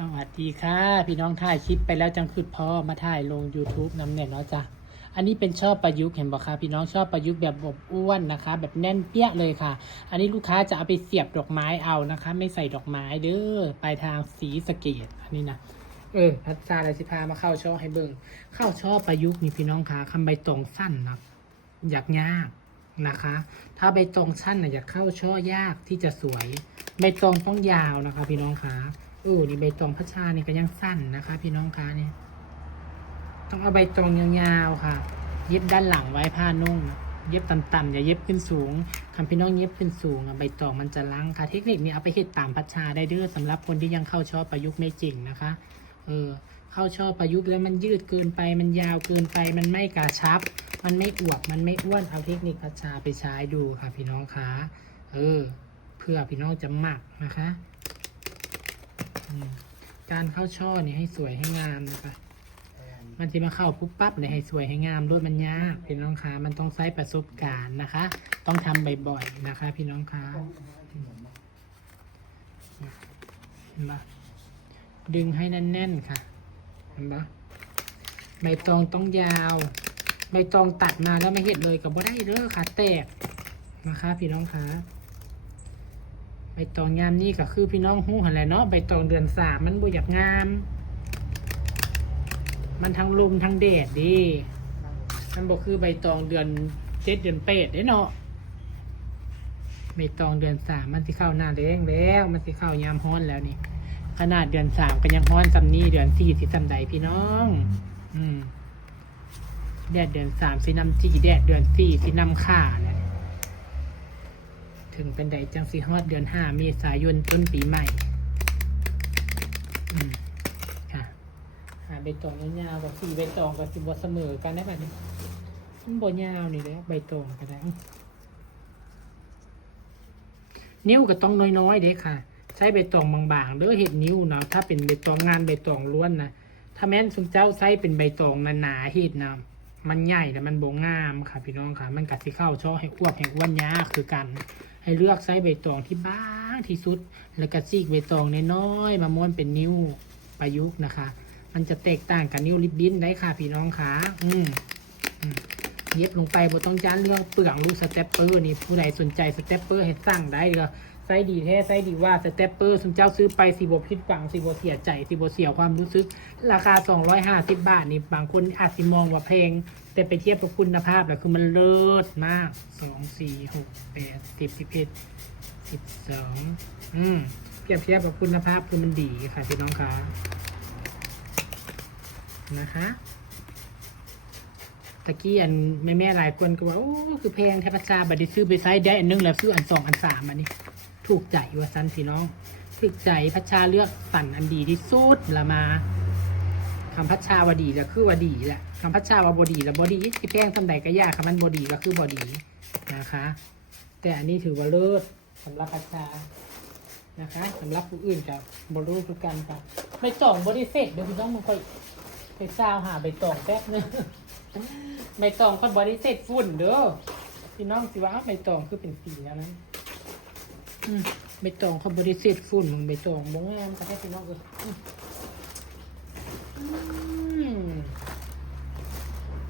สวัสดีค่ะพี่น้องถ่ายคลิปไปแล้วจังคือพ่อมาถ่ายลง YouTube นำเนี่ยเนาะจ้ะอันนี้เป็นช่อประยุกต์เห็นบอกคะพี่น้องช่อประยุกต์แบบอบอ้วนนะคะ แบบแน่นเปี้ยเลยค่ะ อันนี้ลูกค้าจะเอาไปเสียบดอกไม้เอานะคะ ไม่ใส่ดอกไม้เด้อปลายทางสีสะเกดอันนี้นะพัชชาอะไรสิพามาเข้าช่อให้เบิ่งเข้าช่อประยุกต์นี่พี่น้องคะคำใบตองสั้นนะอยากยากนะคะ ถ้าใบตองสั้นนะอยากเข้าช่อยากที่จะสวยใบตองต้องยาวนะคะ พี่น้องคะนี่ใบตองพัชชานี่ก็ยังสั้นนะคะ พี่น้องคะเนี่ยต้องเอาใบตองยาวๆค่ะเย็บด้านหลังไว้ผ้านุ่งเย็บต่ำๆอย่าเย็บขึ้นสูงคำพี่น้องเย็บขึ้นสูงใบตองมันจะลังค่ะเทคนิคนี้เอาไปเฮ็ดตามพัชชาได้เด้อสำหรับคนที่ยังเข้าชอบประยุกต์ไม่จริงนะคะเข้าชอบประยุกต์แล้วมันยืดเกินไปมันยาวเกินไปมันไม่กระชับมันไม่อวบมันไม่อ้วนเอาเทคนิคพัชชาไปใช้ดูค่ะพี่น้องคะเพื่อพี่น้องจะหมักนะคะการเข้าช่อเนี่ยให้สวยให้งามนะคะมันจะมาเข้าปุ๊บปั๊บเนี่ยให้สวยให้งามด้วยมันยากพี่น้องคะมันต้องใช้ประสบการณ์นะคะ ต้องทำบ่อยๆนะคะ พี่น้องคะเห็นปะดึงให้แน่นๆค่ะเห็นปะใบตองต้องยาวใบตองตัดมาแล้วไม่เห็นเลยกับว่าได้เด้อค่ะแตกนะคะพี่น้องคะใบตองงามนี่ก็คือพี่น้องหู้หันแหละเนาะใบตองเดือน3มันบ่อยากงามมันทั้งลมทั้งแดดดิมันบอกคือใบตองเดือน7เดือน8เด้เนาะใบตองเดือน3มันสิเข้าหน้าแดงแล้วมันสิเข้ายามฮ้อนแล้วนี่ขนาดเดือน3ก็ยังฮ้อนซำนี้เดือน4สิซำใดพี่น้องแดดเดือน3สินำ4แดดเดือน4สินำข่าแหละถึงเป็นใดจังสิฮอดเดือน5เมษายนต้นปีใหม่ค่ะใบตองยาวๆกับ4ใบตองกับ10บ่เสมอกันได้ป่ะนี่มันบ่ยาวนี่แหละใบตองก็ได้นิ้วก็ต้องน้อยๆเด้ค่ะใช้ใบตองบางๆเด้อเฮ็ดนิ้วเนาะถ้าเป็นใบตองงานใบตองล้วนนะถ้าแม้นคุณเจ้าใช้เป็นใบตองหนาๆเฮ็ดนะมันใหญ่แต่มันบ่งามค่ะพี่น้องค่ะมันก็สิเข้าช่อให้อ้วกให้อ้วนยากคือกันให้เลือกใช้ใบตองที่บางที่สุดแล้วก็ซีกใบตองน้อยๆมาม้วนเป็นนิ้วประยุกต์นะคะมันจะแตกต่างกับนิ้วริบบิ้นได้ค่ะพี่น้องค่ะเย็บลงไปบนต้องจานเรื่องเปลือกลูกสเตปเปอร์นี่ผู้ใดสนใจสเตปเปอร์ให้สั่งได้เลยไซส์ดีแท้ไซส์ดีว่าสเตปเปอร์สมเจ้าซื้อไปสิบผิดหวังสิบเสียใจสิบเสียความรู้สึกราคา250 บาทนี่บางคนอาจจะมองว่าแพงแต่ไปเทียบกับคุณภาพแล้วคือมันเลิศมาก2 4 6 8 10 11 12เทียบกับคุณภาพคือมันดีค่ะพี่น้องคะนะคะตะกี้อันแม่หลายคนก็ว่าโอ้คือแพงแทบจะบัดนี้ซื้อไปใช้ได้อันนึงแล้วซื้ออัน2อัน3อันนี้ถูกใจว่าซันพี่น้องถูกใจพัชชาเลือกสั่นอันดีที่สุดละมาคำพัชชาวดีก็คือวดีแหละคำพัชชาวบดีแล้วบดีที่แพงทำใดก็ยากคำมันบดีก็คือบดีนะคะแต่อันนี้ถือว่าเลิศสำหรับพัชชานะคะสำหรับผู้อื่นกับบรูคือกันค่ะใบตองบริเศษเดี๋ยวพี่น้องมึงค่อยไปซาวหาใบตองแป๊บนึงใบตองก็บริเศษฝุ่นเด้อพี่น้องสิว่าใบตองคือเป็นสีนั้นใบตองเขาบริเศษฝุ่นใบตองบ้งงามก็ให้พี่น้องเลย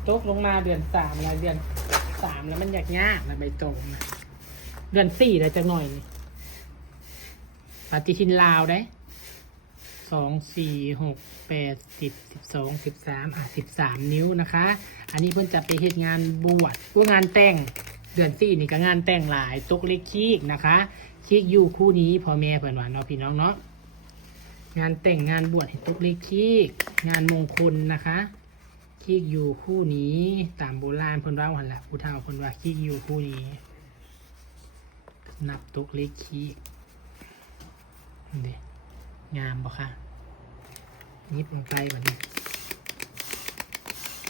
ตกลงมาเดือน3แล้วเดือน3แล้วมันยากนะใบตองนะเดือน4แล้วจะหน่อยนี่ปฏิทินลาวได้2 4 6 8 10 12 13 13 นิ้วนะคะอันนี้เพิ่นจะไปเฮ็ดงานบวชพวกงานแต่งเดือน4นี่ก็งานแต่งหลายตกเล็กคีกนะคะคีกอยู่คู่นี้พ่อแม่เพิ่นว่าเนาะพี่น้องเนาะงานแต่งงานบวชให้ตกเล็กคีกงานมงคลนะคะคีกอยู่คู่นี้ตามโบราณเพิ่นว่าหั่นล่ะผู้เฒ่าเพิ่นว่าคีกอยู่คู่นี้นับตกเล็กคีกนี่งามบ่ค่ะยิบลงไปแบบนี้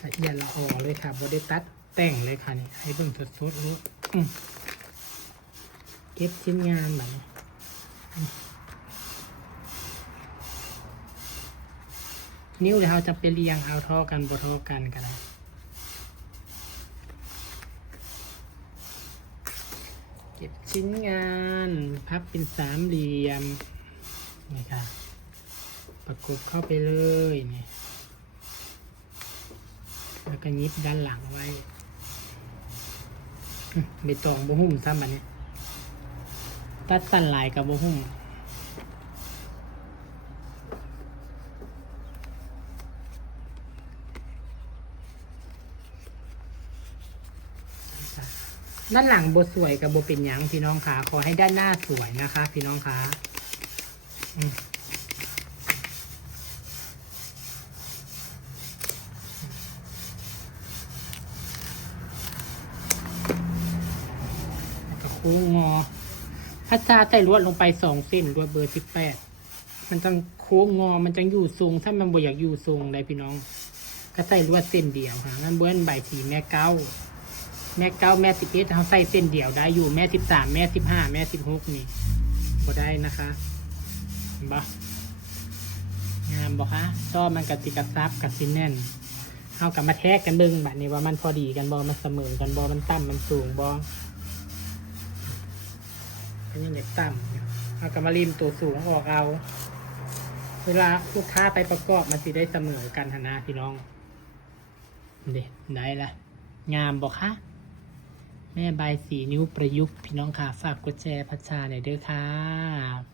ละเอียดละออเลยค่ะบอได้ตัดแต่งเลยค่ะนี่ให้เบิ่งสดๆรู้เก็บชิ้นงานแบบนี้นิ้วเดี๋ยวเราจะไปเรียงเอาท่อกันบ่ท่อกันกันนะเก็บชิ้นงานพับเป็น3 เหลี่ยมนี่ค่ะ ประกบเข้าไปเลยเนี่ยแล้วก็ยิบด้านหลังไว้ใบตองบ่หุ้มซ้ำแบบนี้ตัดสั้นลายกับบ่หุ้มด้านหลังบสวยกับโบเป็นหยังพี่น้องขาขอให้ด้านหน้าสวยนะคะ พี่น้องขากับคู่งอพัชชาใส่ลวดลงไป2 เส้นลวดเบอร์18มันจังโค้งงอมันจังอยู่ทรงถ้ามันบ่อยากอยู่ทรงเลยพี่น้องก็ใส่ลวดเส้นเดียวค่ะงั้นเบิ้ลใบสีแม่เก้าแม่11เขาใส่เส้นเดียวได้อยู่แม่13แม่15แม่16นี่บ่ได้นะคะบ่งามบ่คะชอบมันกติกระซับกับซินแน่นเอากับมาแทกกันเบิ่งแบบนี้ว่ามันพอดีกันบ่มันเสมอกันบ่มันต่ำมันสูงบ่อันนี้เด็กต่ำเอากับมาริมตัวสูงออกเอาเวลาลูกค้าไปประกอบมันสิได้เสมอกันหนะพี่น้องเด็ดได้ละงามบ่คะแม่ใบสีนิ้วประยุกต์พี่น้องค่ะฝากกดแชร์พัชชาหน่อยเด้อค่ะ